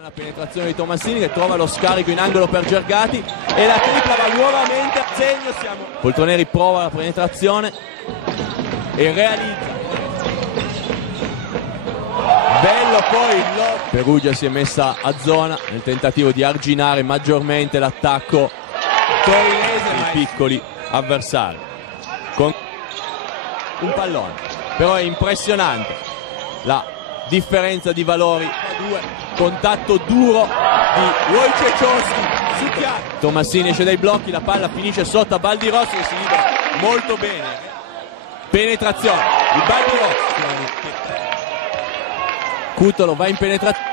La penetrazione di Tomassini che trova lo scarico in angolo per Gergati e la tripla va nuovamente a segno. Poltroneri prova la penetrazione e realizza. Bello poi il lob. Perugia si è messa a zona nel tentativo di arginare maggiormente l'attacco torinese dei piccoli avversari con un pallone. Però è impressionante la differenza di valori. Contatto duro di Wojciechowski su Chiaro. Tomassini esce dai blocchi, la palla finisce sotto a Baldirossi e si libera molto bene. Penetrazione di Baldirossi. Cutolo va in penetrazione,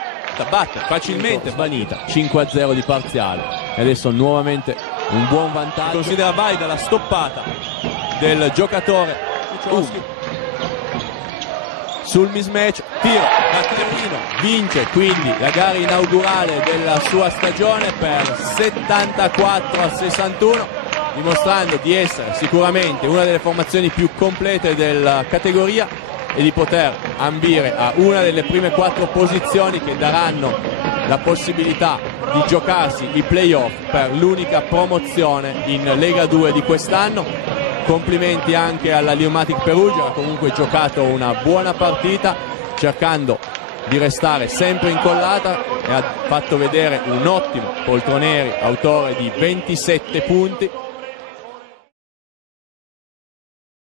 batte facilmente Vanita. 5-0 di parziale e adesso nuovamente un buon vantaggio. Considera valida la stoppata del giocatore sul mismatch, tiro da Trevino, vince quindi la gara inaugurale della sua stagione per 74-61, dimostrando di essere sicuramente una delle formazioni più complete della categoria e di poter ambire a una delle prime 4 posizioni che daranno la possibilità di giocarsi i playoff per l'unica promozione in Lega 2 di quest'anno. Complimenti anche alla Leomatic Perugia, ha comunque giocato una buona partita cercando di restare sempre incollata e ha fatto vedere un ottimo Poltroneri, autore di 27 punti.